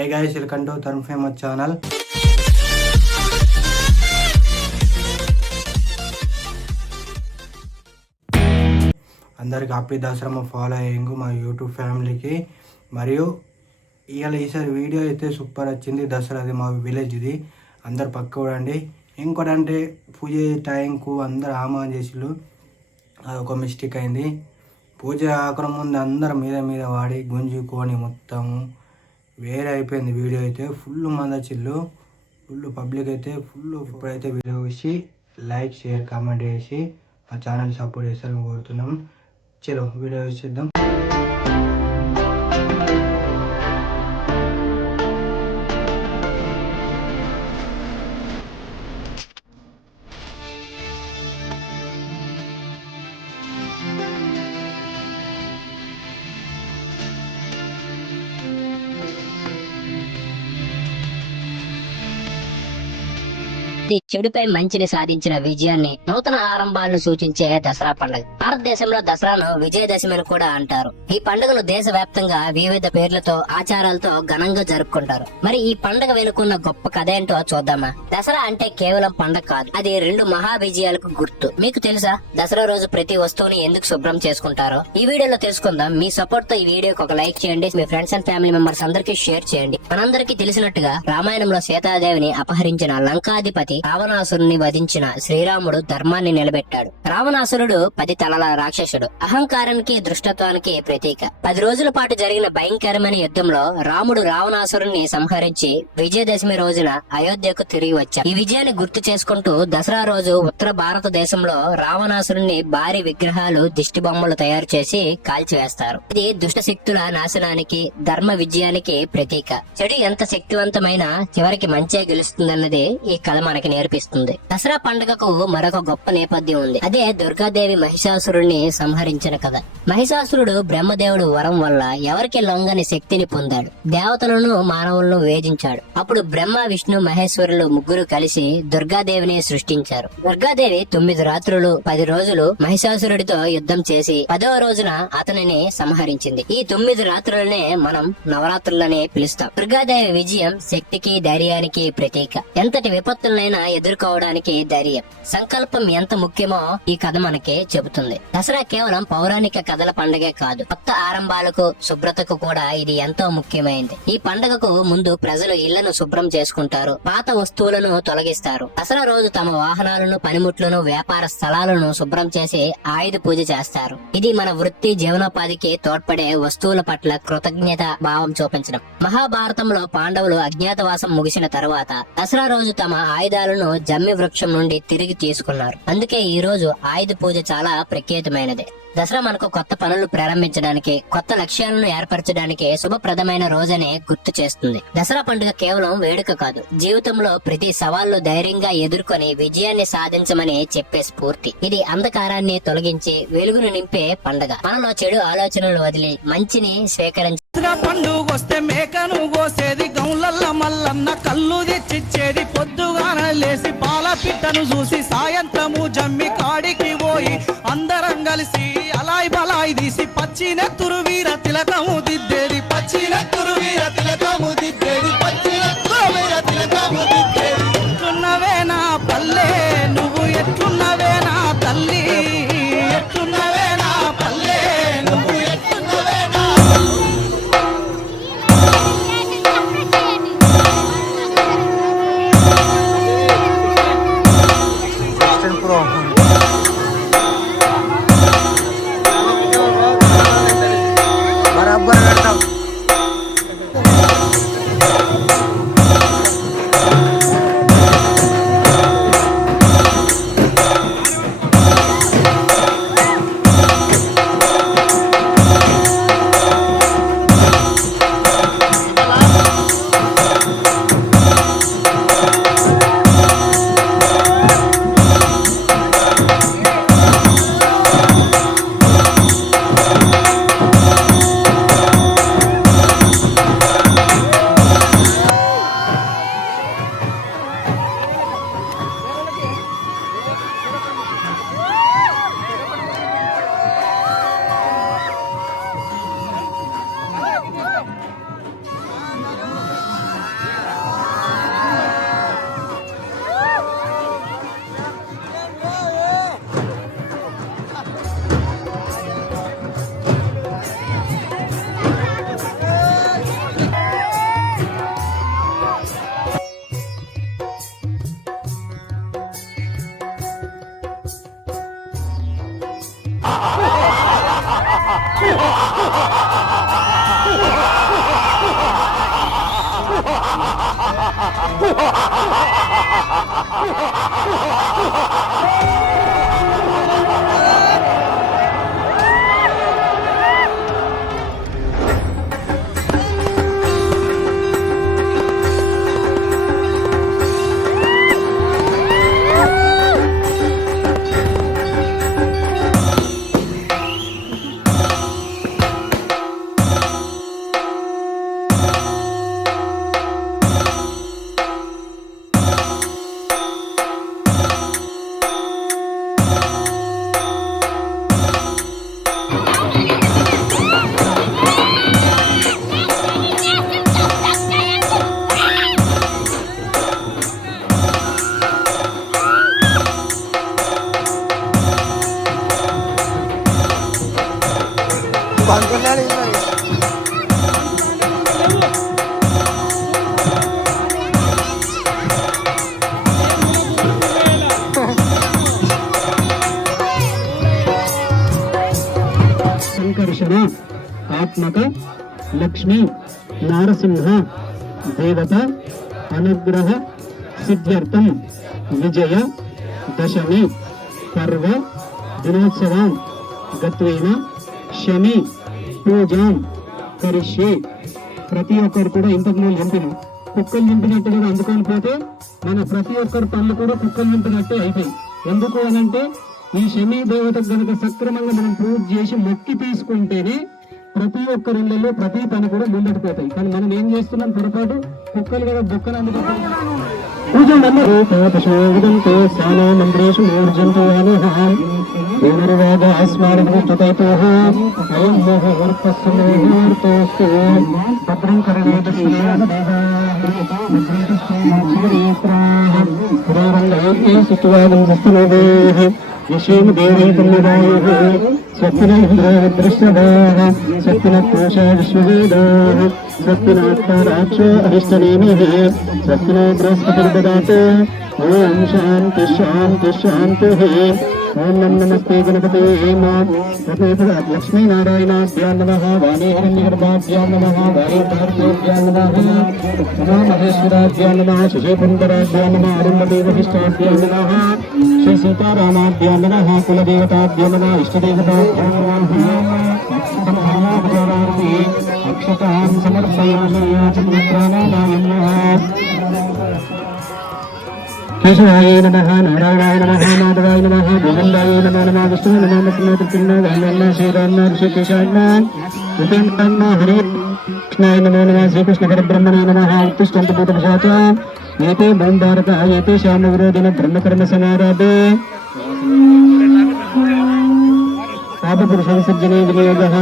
A guys, welcome to Tarun famous channel. అందరికి happy Dasara మా following మా యూట్యూబ్ ఫ్యామిలీకి. మరియు ఈసారి వీడియో అయితే సూపర్ వచ్చింది. దసరాది మా విలేజ్ ఇది, అందరు పక్క చూడండి. ఇంకోటి అంటే పూజ టైంకు అందరు ఆహ్వానం చేసిళ్ళు, అదొక మిస్టేక్ అయింది. పూజ ఆకరం ముందు అందరు మీద వాడి గుంజుకొని మొత్తము వేరే అయిపోయింది. వీడియో అయితే ఫుల్ మంది వచ్చిళ్ళు, ఫుల్ పబ్లిక్ అయితే ఫుల్. ఇప్పుడైతే వీడియో చూసి లైక్ షేర్ కామెంట్ చేసి మా ఛానల్ సపోర్ట్ చేస్తారని కోరుతున్నాం. చలో వీడియో చూద్దాం. చెడుపై మంచిని సాధించిన విజయాన్ని, నూతన ఆరంభాలను సూచించే దసరా పండుగ. భారతదేశంలో దసరాను విజయదశమి అని కూడా అంటారు. ఈ పండుగను దేశవ్యాప్తంగా వివిధ పేర్లతో ఆచారాలతో ఘనంగా జరుపుకుంటారు. మరి ఈ పండుగ వెనుకున్న గొప్ప కథ ఏంటో చూద్దామా? దసరా అంటే కేవలం పండుగ కాదు, అది రెండు మహా విజయాలకు గుర్తు. మీకు తెలుసా దసరా రోజు ప్రతి వస్తువుని ఎందుకు శుభ్రం చేసుకుంటారో? ఈ వీడియోలో తెలుసుకుందాం. మీ సపోర్ట్ తో ఈ వీడియోకి ఒక లైక్ చేయండి, మీ ఫ్రెండ్స్ అండ్ ఫ్యామిలీ మెంబర్స్ అందరికీ షేర్ చేయండి. మనందరికీ తెలిసినట్టుగా రామాయణంలో సీతాదేవిని అపహరించిన లంకాధిపతి రావణాసురుని వధించిన శ్రీరాముడు ధర్మాన్ని నిలబెట్టాడు. రావణాసురుడు 10 తలల రాక్షసుడు, అహంకారానికి దృష్టత్వానికి ప్రతీక. 10 రోజుల పాటు జరిగిన భయంకరమైన యుద్ధంలో రాముడు రావణాసురుణ్ణి సంహరించి విజయదశమి రోజున అయోధ్యకు తిరిగి వచ్చాడు. ఈ విజయాన్ని గుర్తు చేసుకుంటూ దసరా రోజు ఉత్తర భారతదేశంలో రావణాసురుణ్ణి భారీ విగ్రహాలు, దిష్టి బొమ్మలు తయారు చేసి కాల్చివేస్తారు. ఇది దుష్ట శక్తుల నాశనానికి, ధర్మ విజయానికి ప్రతీక. చెడు ఎంత శక్తివంతమైనా చివరికి మంచే గెలుస్తుందన్నదే ఈ కథ మనకి నేర్పిస్తుంది. దసరా పండుగకు మరొక గొప్ప నేపథ్యం ఉంది. అదే దుర్గాదేవి మహిషాసురుణ్ణి సంహరించిన కథ. మహిషాసురుడు బ్రహ్మదేవుడు వరం వల్ల ఎవరికి లొంగని శక్తిని పొందాడు. దేవతలను మానవులను వేధించాడు. అప్పుడు బ్రహ్మ, విష్ణు, మహేశ్వరులు ముగ్గురు కలిసి దుర్గాదేవిని సృష్టించారు. దుర్గాదేవి 9 రాత్రులు 10 రోజులు మహిషాసురుడితో యుద్ధం చేసి 10వ రోజున అతనిని సంహరించింది. ఈ 9 రాత్రులనే మనం నవరాత్రులని పిలుస్తాం. దుర్గాదేవి విజయం శక్తికి, ధైర్యానికి ప్రతీక. ఎంతటి విపత్తులనైనా ఎదుర్కోవడానికి ధైర్యం, సంకల్పం ఎంత ముఖ్యమో ఈ కథ మనకి చెబుతుంది. దసరా కేవలం పౌరాణిక కథల పండుగే కాదు, కొత్త ఆరంభాలకు, శుభ్రతకు కూడా ఇది ఎంతో ముఖ్యమైనది. ఈ పండుగకు ముందు ప్రజలు ఇళ్లను శుభ్రం చేసుకుంటారు, పాత వస్తువులను తొలగిస్తారు. దసరా రోజు తమ వాహనాలను, పనిముట్లను, వ్యాపార స్థలాలను శుభ్రం చేసి ఆయుధ పూజ చేస్తారు. ఇది మన వృత్తి, జీవనోపాధికి తోడ్పడే వస్తువుల పట్ల కృతజ్ఞత భావం చూపించడం. మహాభారతంలో పాండవులు అజ్ఞాతవాసం ముగిసిన తరువాత దసరా రోజు తమ ఆయుధాలను జమ్మి వృక్షం నుండి తిరిగి తీసుకున్నారు. అందుకే ఈ రోజు ఆయుధ పూజ చాలా ప్రఖ్యాతమైనది. దసరా మనకు కొత్త పనులు ప్రారంభించడానికి, కొత్త లక్ష్యాలను ఏర్పరచడానికి శుభప్రదమైన రోజని గుర్తు చేస్తుంది. దసరా పండుగ కేవలం వేడుక కాదు, జీవితంలో ప్రతి సవాళ్లు ధైర్యంగా ఎదుర్కొని విజయాన్ని సాధించమని చెప్పే స్ఫూర్తి. ఇది అంధకారాన్ని తొలగించి వెలుగును నింపే పండుగ. మనలో చెడు ఆలోచనలు వదిలి మంచిని స్వీకరించి పండుగ వస్తే మేకను కోసేది, గౌలల్ల మల్లన్న కళ్ళు తెచ్చిచ్చేది, పొద్దుగాన లేసి పాల పిట్టను చూసి సాయంత్రము జమ్మి కాడికి పోయి అందరం కలిసి అలాయ్ బలాయ్ తీసి పచ్చినెత్తురు వీర తిలకము దిద్దేది, పచ్చినెత్తురు వీర తిలకము దిద్దేది, పచ్చినెత్తురు వీర తిలకము దిద్దేది. ఎట్లున్నవే నా పల్లె, నువ్వు ఎట్లున్నవే నా తల్లి, ఎట్లున్నవే నా పల్లె, నువ్వు ఎట్లున్నవే నా బరాబర్ పెడతాం. సంకర్షణ ఆత్మక లక్ష్మీ నారసింహ దేవత అనుగ్రహ సిద్ధ్యర్థం విజయ దశమి పర్వ దినోత్సవం గత్వేన శని పూజాం కరిష్యే. ప్రతి ఒక్కరు కూడా ఇంతకు ముందు చంపిన కుక్కలు చంపినట్టుగా అందుకొని పోతే మన ప్రతి ఒక్కరి పనులు కూడా కుక్కలు చంపినట్టే అయిపోయి. ఎందుకు అనంటే ఈ శని దేవతకు గనక సక్రమంగా మనం పూజ చేసి మొక్కి తీసుకుంటేనే ప్రతి ఒక్కరి ఇళ్లలో ప్రతి పని కూడా ముందటి పోతాయి. కానీ మనం ఏం చేస్తున్నాం పొరపాటు కుక్కలు కదా బొక్కలు అందుకుంటాం. పూజ మంత్రంతో సానా మంత్రేషు మూర్జంతో భద్రం యశేమ దేవైతన్యదాయ స్వప్న ఇంద్రదృష్టదాః స్వప్న కోశ విశ్వవేదాః స్వప్నాత్మరాక్షో అరిష్టనేమిః స్వప్న బృహస్పతిర్ దదాతు. ఓం శాంతి శాంతి శాంతిః. ఓం నమస్తే గణపతే లక్ష్మీనారాయణాభ్యాం నమః వాణీహిరణ్యగర్భాభ్యాం నమః వాయుభార్గేభ్యాం నమః ఉమామహేశ్వరాభ్యాం నమః శశిపుండరాభ్యాం నమః అరుంధతీ వశిష్టాభ్యాం నమః శ్రీ సీతారామాభ్యాం నమః కులదేవతాభ్యాం నమః ఇష్టదేవతాభ్యాం నమః అక్షతాం సమర్పయామి కేశవాయ నమః నారాయణాయ నమః మాధవాయ నమః గోవిందాయ నమో నమః విష్ణు నమో నమః శ్రీరామ ఋషికేశాయ ఉపేంద్రాయ హరే కృష్ణాయ నమో నమః శ్రీకృష్ణ పరబ్రహ్మణే నమః ఉత్తిష్టంతు భూతపిశాచ ఏతే భూం భారత ఏతే శ్యామ విరోధిన బ్రహ్మకర్మ సమారాధే పాపపురుష విసర్జనే వినియోగః.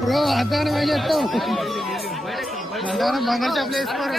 బ్రో అద్దానం ఏం చెప్తావు? బంగారు చెప్పులు వేసుకోరు.